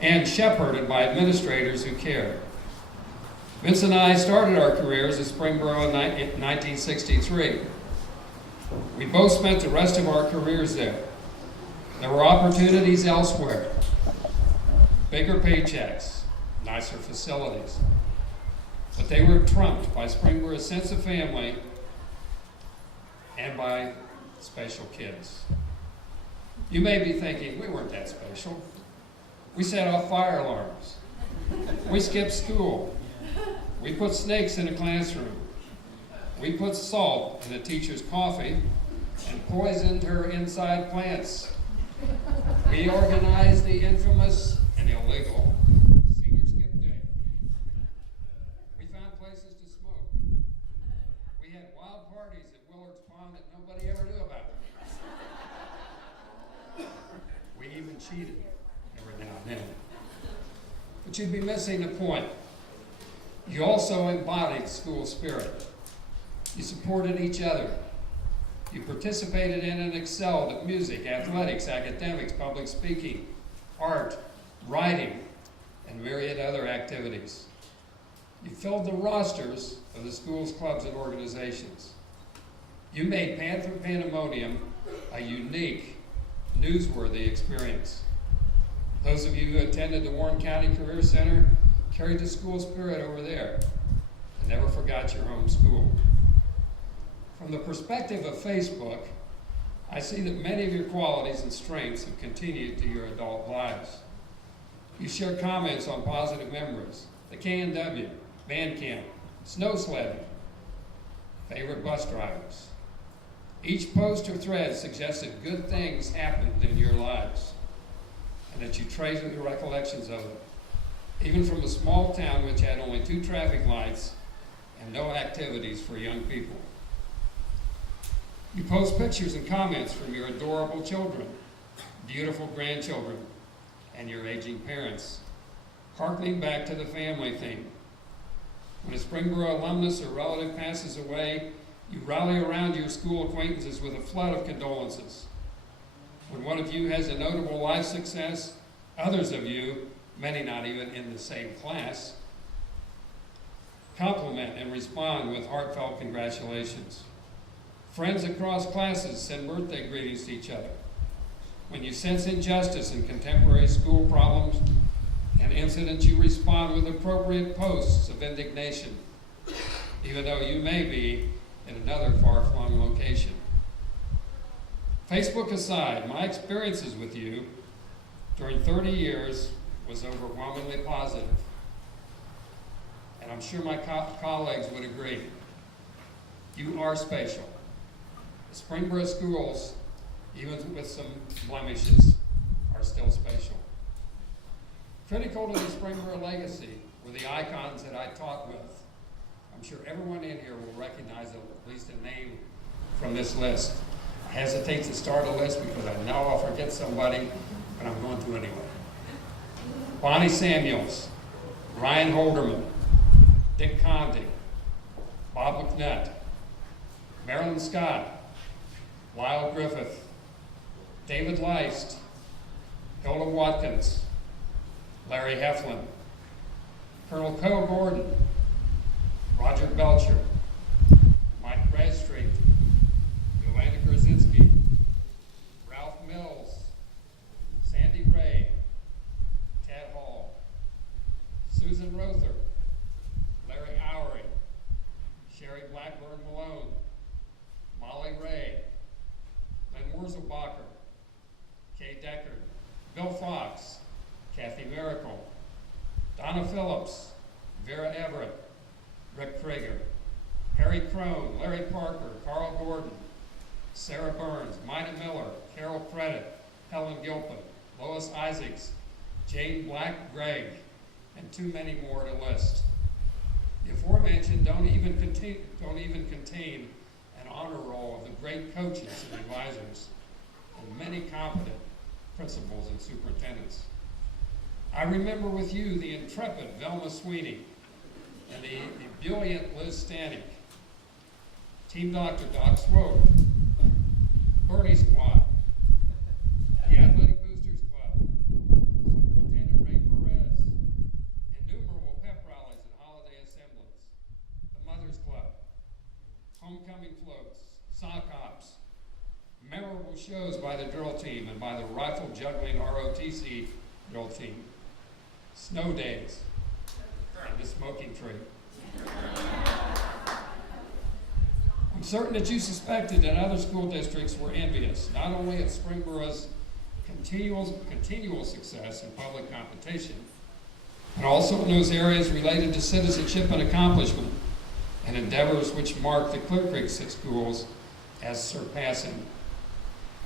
and shepherded by administrators who cared. Vince and I started our careers at Springboro in 1963. We both spent the rest of our careers there. There were opportunities elsewhere, bigger paychecks, nicer facilities, but they were trumped by Springboro's sense of family and by special kids. You may be thinking, we weren't that special. We set off fire alarms. We skipped school. We put snakes in a classroom. We put salt in a teacher's coffee and poisoned her inside plants. We organized the infamous and illegal senior skip day. We found places to smoke. We had wild parties at Willard's Pond that nobody ever knew about. We even cheated every now and then. But you'd be missing the point. You also embodied school spirit. You supported each other. You participated in and excelled at music, athletics, academics, public speaking, art, writing, and myriad other activities. You filled the rosters of the school's clubs and organizations. You made Panther Pandemonium a unique, newsworthy experience. Those of you who attended the Warren County Career Center carried the school spirit over there and never forgot your home school. From the perspective of Facebook, I see that many of your qualities and strengths have continued to your adult lives. You share comments on positive memories, the K&W, band camp, snow sledding, favorite bus drivers. Each post or thread suggests that good things happened in your lives and that you treasure the recollections of it, even from a small town which had only 2 traffic lights and no activities for young people. You post pictures and comments from your adorable children, beautiful grandchildren, and your aging parents, harkening back to the family theme. When a Springboro alumnus or relative passes away, you rally around your school acquaintances with a flood of condolences. When one of you has a notable life success, others of you, many not even in the same class, compliment and respond with heartfelt congratulations. Friends across classes send birthday greetings to each other. When you sense injustice in contemporary school problems and incidents, you respond with appropriate posts of indignation, even though you may be in another far-flung location. Facebook aside, my experiences with you during 30 years was overwhelmingly positive, and I'm sure my colleagues would agree. You are special. The Springboro schools, even with some blemishes, are still special. Critical to the Springboro legacy were the icons that I taught with. I'm sure everyone in here will recognize at least a name from this list. I hesitate to start a list because I know I'll forget somebody, but I'm going to anyway. Bonnie Samuels, Ryan Holderman, Dick Conde, Bob McNutt, Marilyn Scott, Lyle Griffith, David Leist, Hilda Watkins, Larry Heflin, Colonel Cole Gordon, Roger Belcher, Mike Bradstreet, Yolanda Grzinski, Ralph Mills, Sandy Ray, Tad Hall, Susan Rother, Larry Owery, Sherry Blackburn Malone, Molly Ray, Lynn Wurzelbacher, Kay Deckard, Bill Fox, Kathy Miracle, Donna Phillips, Vera Everett, Rick Krieger, Harry Crone, Larry Parker, Carl Gordon, Sarah Burns, Mina Miller, Carol Credit, Helen Gilpin, Lois Isaacs, Jane Black Gregg, and too many more to list. The aforementioned don't even contain an honor roll of the great coaches and advisors and many competent principals and superintendents. I remember with you the intrepid Velma Sweeney and the ebullient Liz Stanek, Team Doctor Doc Swope, Bernie Squad, the Athletic Boosters Club, Superintendent Ray by the rifle juggling ROTC drill team, snow days, and the smoking tree. I'm certain that you suspected that other school districts were envious, not only of Springboro's continual success in public competition, but also in those areas related to citizenship and accomplishment, and endeavors which mark the Clear Creek schools as surpassing.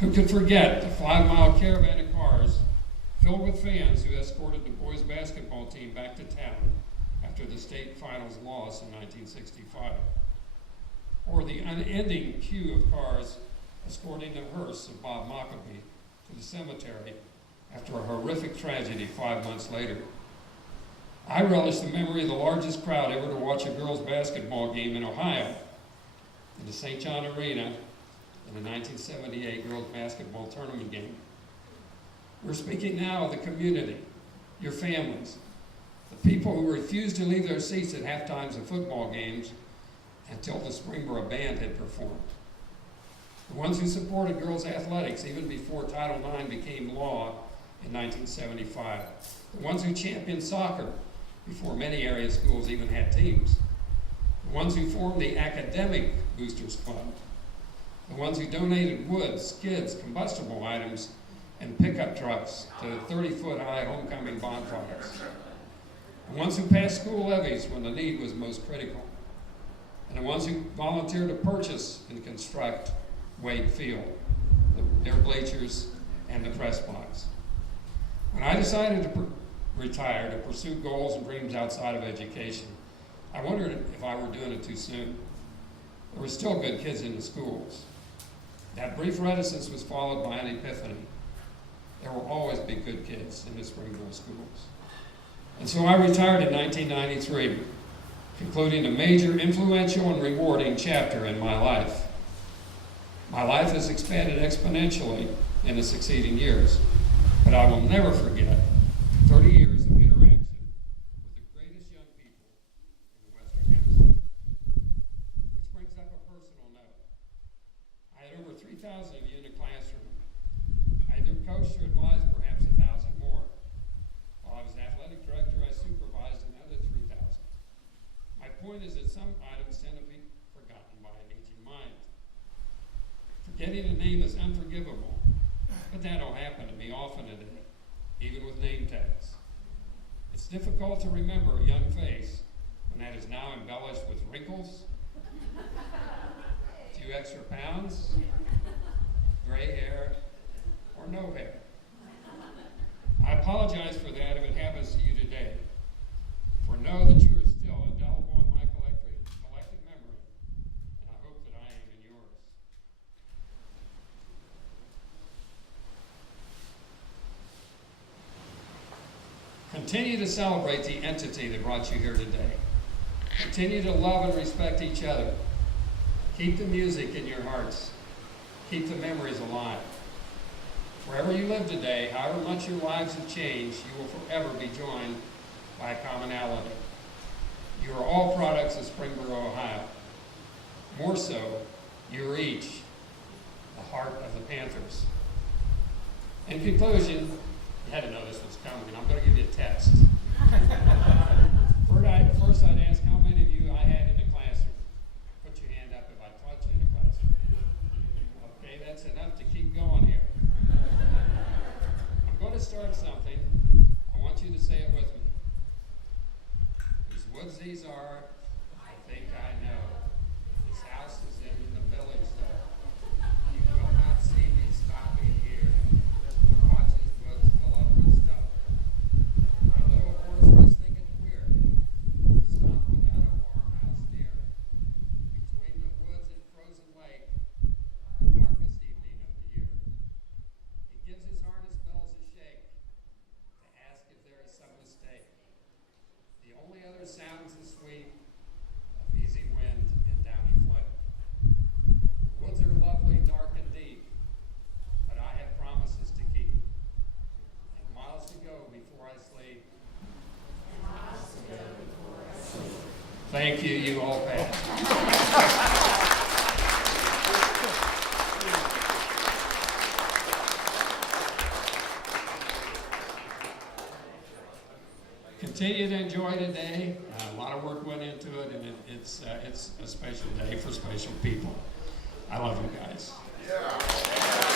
Who could forget the 5-mile caravan of cars filled with fans who escorted the boys' basketball team back to town after the state finals loss in 1965? Or the unending queue of cars escorting the hearse of Bob Mockabee to the cemetery after a horrific tragedy 5 months later. I relish the memory of the largest crowd ever to watch a girls' basketball game in Ohio, in the St. John Arena, in the 1978 girls' basketball tournament game. We're speaking now of the community, your families, the people who refused to leave their seats at half times of football games until the Springboro band had performed. The ones who supported girls' athletics even before Title IX became law in 1975. The ones who championed soccer before many area schools even had teams. The ones who formed the Academic Boosters Club. The ones who donated wood, skids, combustible items, and pickup trucks to 30-foot high homecoming bonfires. The ones who passed school levies when the need was most critical. And the ones who volunteered to purchase and construct Wade Field, their bleachers, and the press box. When I decided to retire to pursue goals and dreams outside of education, I wondered if I were doing it too soon. There were still good kids in the schools. That brief reticence was followed by an epiphany. There will always be good kids in the Springboro schools. And so I retired in 1993, concluding a major, influential, and rewarding chapter in my life. My life has expanded exponentially in the succeeding years, but I will never forget 30 years of interaction with the greatest young people in the Western Hemisphere. Which brings up a personal note. I had over 3,000 of you in the classroom. I either coached or advised perhaps 1,000 more. While I was athletic director, I supervised another 3,000. My point is that some items tend to be forgotten by an aging mind. Forgetting a name is unforgivable, but that'll happen to me often today, even with name tags. It's difficult to remember a young face when that is now embellished with wrinkles, a few extra pounds, gray hair, or no hair. I apologize for that if it happens to you today, for know that you are still indelible in my collective memory, and I hope that I am in yours. Continue to celebrate the entity that brought you here today. Continue to love and respect each other. Keep the music in your hearts. Keep the memories alive. Wherever you live today, however much your lives have changed, you will forever be joined by a commonality. You are all products of Springboro, Ohio. More so, you are each the heart of the Panthers. In conclusion, you had to know this was coming. I'm going to give you a test. First, I'd ask how many of you I had in the classroom. Put your hand up if I taught you in the classroom. Okay, that's enough to keep going here. I'm going to start something. I want you to say it with me. Whose woods these are, I think I know. This house is in the village, though. You will not see me stopping here. Watch his woods fill up with stuff. My little horse was thinking queer. Stopped without a farmhouse near. Between the woods and frozen lake, the darkest evening of the year. He gives his harness bells a shake to ask if there is some mistake. The only other sounds the sweep of easy wind and downy flake. The woods are lovely, dark and deep, but I have promises to keep. And miles to go before I sleep. Thank you, you all passed. continue to enjoy today. A lot of work went into it, and it's a special day for special people. I love you guys. Yeah.